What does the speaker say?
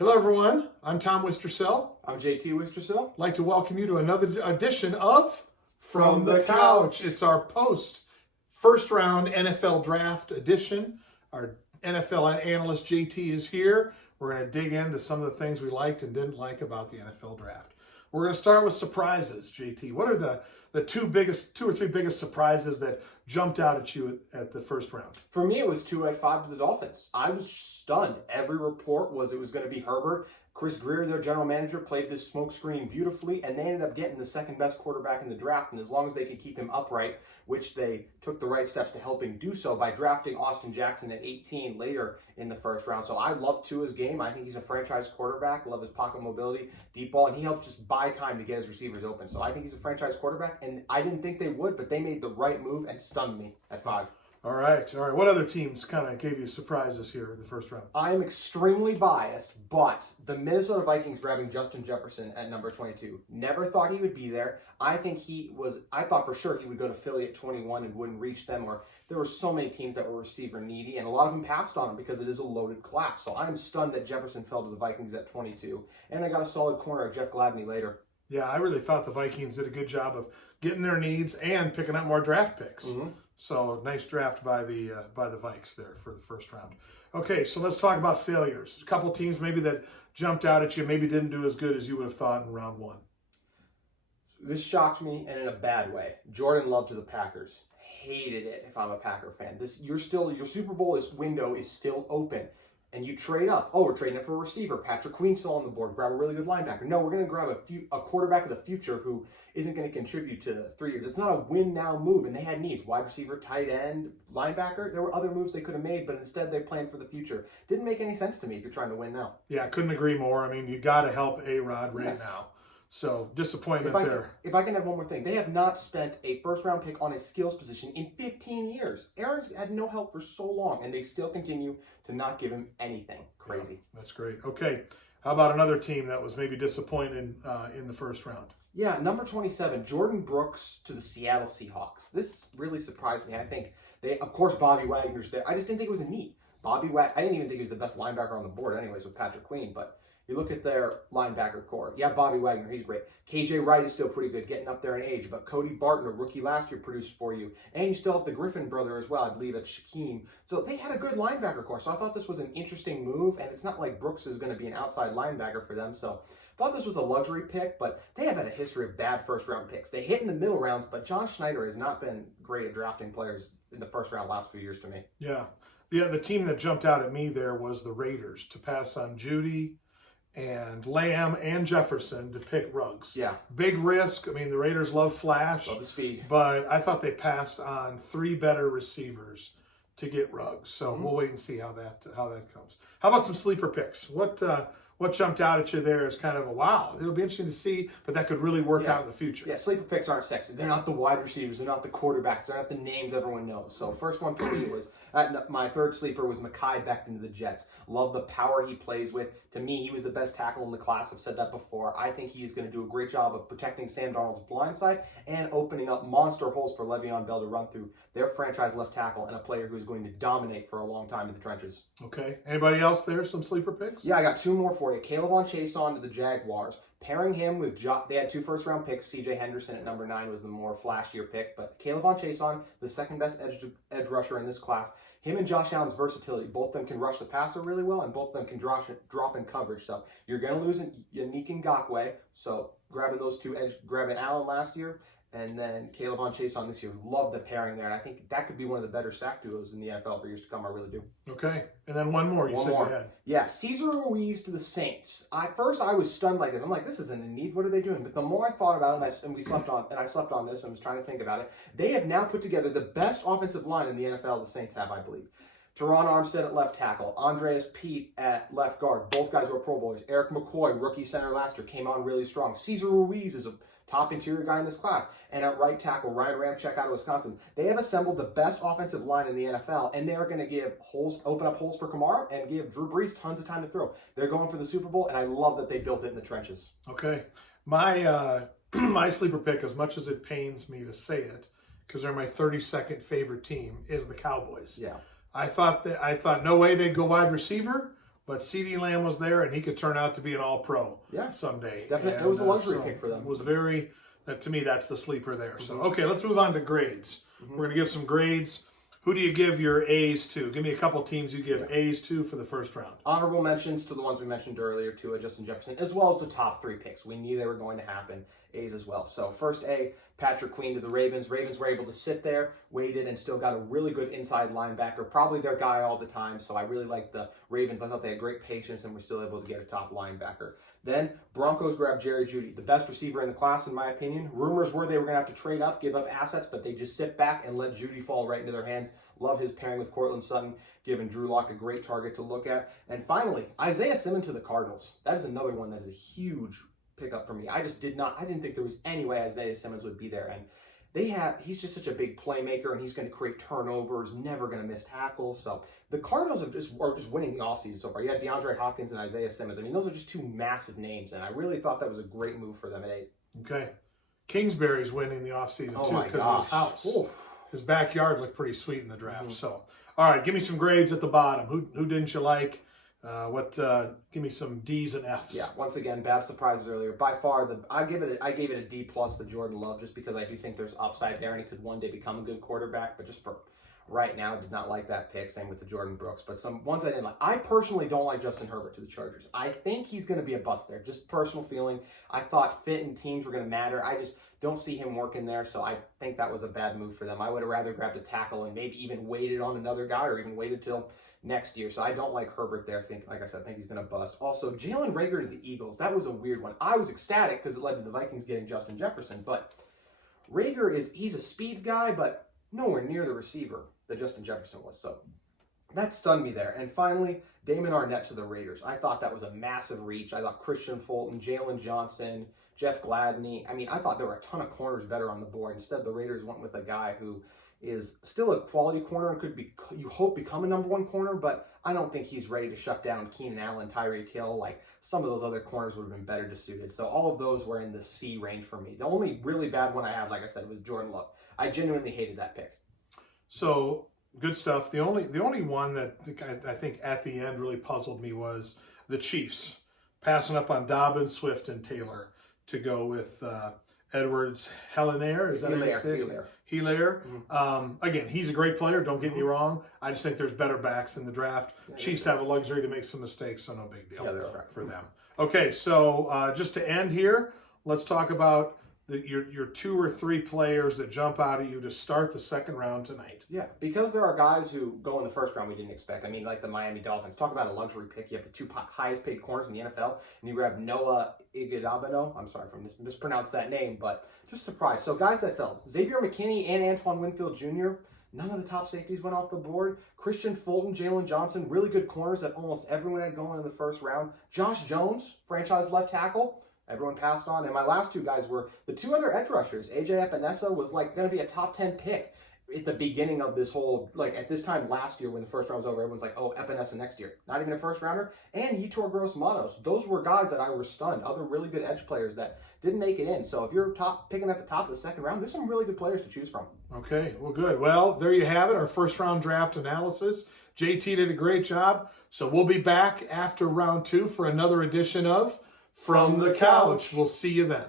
Hello, everyone. I'm Tom Wistrcill. I'm JT Wistrcill. I'd like to welcome you to another edition of From the Couch. It's our first round NFL draft edition. Our NFL analyst JT is here. We're going to dig into some of the things we liked and didn't like about the NFL draft. We're going to start with surprises, JT. What are the two or three biggest surprises that jumped out at you at the first round? For me, it was 2 at 5 to the Dolphins. I was stunned. Every report was it was going to be Herbert. Chris Greer, their general manager, played this smokescreen beautifully, and they ended up getting the second best quarterback in the draft. And as long as they could keep him upright, which they took the right steps to helping do so by drafting Austin Jackson at 18 later in the first round. So I love Tua's game. I think he's a franchise quarterback. I love his pocket mobility, deep ball, and he helps just buy time to get his receivers open. So I think he's a franchise quarterback, and I didn't think they would, but they made the right move and stunned me at 5. All right. What other teams kind of gave you surprises here in the first round? I am extremely biased, but the Minnesota Vikings grabbing Justin Jefferson at number 22. Never thought he would be there. I thought for sure he would go to Philly at 21 and wouldn't reach them, or there were so many teams that were receiver needy, and a lot of them passed on him because it is a loaded class. So I'm stunned that Jefferson fell to the Vikings at 22. And I got a solid corner of Jeff Gladney later. Yeah, I really thought the Vikings did a good job of getting their needs and picking up more draft picks. Mm-hmm. So nice draft by the Vikes there for the first round. Okay, so let's talk about failures. A couple teams maybe that jumped out at you, maybe didn't do as good as you would have thought in round 1. This shocked me, and in a bad way. Jordan Love to the Packers. Hated it if I'm a Packer fan. your Super Bowl window is still open. And you trade up. Oh, we're trading up for a receiver. Patrick Queen's still on the board. Grab a really good linebacker. No, we're going to grab a quarterback of the future who isn't going to contribute to 3 years. It's not a win-now move, and they had needs. Wide receiver, tight end, linebacker. There were other moves they could have made, but instead they planned for the future. Didn't make any sense to me if you're trying to win now. Yeah, I couldn't agree more. I mean, you got to help A-Rod right now. So, disappointment there. If I can have one more thing. They have not spent a first-round pick on a skills position in 15 years. Aaron's had no help for so long, and they still continue to not give him anything. Crazy. Yeah, that's great. Okay, how about another team that was maybe disappointed in the first round? Yeah, number 27, Jordan Brooks to the Seattle Seahawks. This really surprised me. I think of course, Bobby Wagner's there. I just didn't think it was a need. I didn't even think he was the best linebacker on the board anyways with Patrick Queen, but you look at their linebacker core. Yeah, Bobby Wagner, he's great. KJ Wright is still pretty good, getting up there in age. But Cody Barton, a rookie last year, produced for you. And you still have the Griffin brother as well, I believe, at Shaquem. So they had a good linebacker core. So I thought this was an interesting move. And it's not like Brooks is going to be an outside linebacker for them. So I thought this was a luxury pick. But they have had a history of bad first-round picks. They hit in the middle rounds, but John Schneider has not been great at drafting players in the first round last few years to me. Yeah. The team that jumped out at me there was the Raiders to pass on Judy and Lamb and Jefferson to pick Ruggs. Yeah. Big risk. I mean, the Raiders love flash. Love the speed. But I thought they passed on 3 better receivers to get Ruggs. So we'll wait and see how that comes. How about some sleeper picks? What jumped out at you there is kind of a wow. It'll be interesting to see, but that could really work out in the future. Yeah, sleeper picks aren't sexy. They're not the wide receivers. They're not the quarterbacks. They're not the names everyone knows. So first one for me was, my third sleeper was Mekhi Becton to the Jets. Love the power he plays with. To me, he was the best tackle in the class. I've said that before. I think he's going to do a great job of protecting Sam Darnold's blind side and opening up monster holes for Le'Veon Bell to run through. Their franchise left tackle and a player who's going to dominate for a long time in the trenches. Okay. Anybody else there? Some sleeper picks? Yeah, I got 2 more for you. Kayvon Chaisson to the Jaguars. Pairing him with they had 2 first-round picks. C.J. Henderson at number 9 was the more flashier pick, but Kayvon Chaisson, the second best edge rusher in this class. Him and Josh Allen's versatility. Both of them can rush the passer really well, and both of them can drop in coverage. So you're going to lose Yannick Ngakoue. So grabbing those 2 grabbing Allen last year, and then Kayvon Chaisson this year. Love the pairing there, and I think that could be one of the better sack duos in the NFL for years to come. I really do. Okay, and then one more. You had. Yeah, Cesar Ruiz to the Saints. At first, I was stunned like this. I'm like, this isn't a need. What are they doing? But the more I thought about it, I slept on this, and was trying to think about it. They have now put together the best offensive line in the NFL. The Saints have, I believe. Teron Armstead at left tackle, Andreas Pete at left guard. Both guys were Pro Bowlers. Eric McCoy, rookie center last year, came on really strong. Cesar Ruiz is a top interior guy in this class. And at right tackle, Ryan Ramczyk out of Wisconsin. They have assembled the best offensive line in the NFL, and they are going to open up holes for Kamara and give Drew Brees tons of time to throw. They're going for the Super Bowl, and I love that they built it in the trenches. Okay. My my sleeper pick, as much as it pains me to say it, because they're my 32nd favorite team, is the Cowboys. Yeah. I thought no way they'd go wide receiver, but CeeDee Lamb was there, and he could turn out to be an all-pro someday. Definitely. And, it was a luxury so pick for them. It was very, to me, that's the sleeper there. So, okay, let's move on to grades. We're going to give some grades. Who do you give your A's to? Give me a couple teams you give A's to for the first round. Honorable mentions to the ones we mentioned earlier, to Justin Jefferson, as well as the top 3 picks. We knew they were going to happen. A's as well. So first A, Patrick Queen to the Ravens. Ravens were able to sit there, waited, and still got a really good inside linebacker, probably their guy all the time. So I really liked the Ravens. I thought they had great patience and were still able to get a top linebacker. Then Broncos grabbed Jerry Jeudy, the best receiver in the class, in my opinion. Rumors were they were going to have to trade up, give up assets, but they just sit back and let Jeudy fall right into their hands. Love his pairing with Courtland Sutton, giving Drew Lock a great target to look at. And finally, Isaiah Simmons to the Cardinals. That is another one that is a huge pickup for me. I didn't think there was any way Isaiah Simmons would be there. And he's just such a big playmaker, and he's going to create turnovers, never going to miss tackles. So the Cardinals are just winning the offseason so far. You had DeAndre Hopkins and Isaiah Simmons. I mean, those are just 2 massive names, and I really thought that was a great move for them at 8. Okay. Kingsbury's winning the offseason too because of his house. Ooh. His backyard looked pretty sweet in the draft. So, all right, give me some grades at the bottom. Who didn't you like? Give me some D's and F's. Yeah, once again, bad surprises earlier. By far, I gave it a D plus to Jordan Love, just because I do think there's upside there and he could one day become a good quarterback. But just for right now, did not like that pick. Same with the Jordan Brooks. But some ones I didn't like. I personally don't like Justin Herbert to the Chargers. I think he's going to be a bust there. Just personal feeling. I thought fit and teams were going to matter. I just don't see him working there, so I think that was a bad move for them. I would have rather grabbed a tackle and maybe even waited on another guy, or even waited till next year. So I don't like Herbert there. Like I said, I think he's going to bust. Also, Jalen Reagor to the Eagles. That was a weird one. I was ecstatic because it led to the Vikings getting Justin Jefferson, but Reagor he's a speed guy, but nowhere near the receiver that Justin Jefferson was. So that stunned me there. And finally, Damon Arnett to the Raiders. I thought that was a massive reach. I thought Christian Fulton, Jalen Johnson, Jeff Gladney. I mean, I thought there were a ton of corners better on the board. Instead, the Raiders went with a guy who is still a quality corner and could be, you hope, become a number 1 corner, but I don't think he's ready to shut down Keenan Allen, Tyreek Hill. Like some of those other corners would have been better suited. So all of those were in the C range for me. The only really bad one I had, like I said, was Jordan Love. I genuinely hated that pick. So good stuff. The only one that I think at the end really puzzled me was the Chiefs passing up on Dobbins, Swift, and Taylor to go with Edwards Hilaire. Is that how you say it? Hilaire. Again, he's a great player. Don't get me wrong. I just think there's better backs in the draft. Chiefs have a luxury to make some mistakes, so no big deal for them. Okay, so just to end here, let's talk about your 2 or 3 players that jump out at you to start the second round tonight. Yeah, because there are guys who go in the first round we didn't expect. I mean, like the Miami Dolphins. Talk about a luxury pick. You have the 2 highest paid corners in the NFL, and you grab Noah Iguodala. I'm sorry if I mispronounced that name, but just surprised. So guys that fell. Xavier McKinney and Antoine Winfield Jr., none of the top safeties went off the board. Christian Fulton, Jalen Johnson, really good corners that almost everyone had going in the first round. Josh Jones, franchise left tackle. Everyone passed on. And my last 2 guys were the 2 other edge rushers. AJ Epinesa was like going to be a top 10 pick at the beginning of this whole, like at this time last year when the first round was over, everyone's like, oh, Epinesa next year. Not even a first rounder. And Yetur Gross-Matos. Those were guys that I were stunned. Other really good edge players that didn't make it in. So if you're picking at the top of the second round, there's some really good players to choose from. Okay, well, good. Well, there you have it, our first round draft analysis. JT did a great job. So we'll be back after round 2 for another edition of From the Couch. We'll see you then.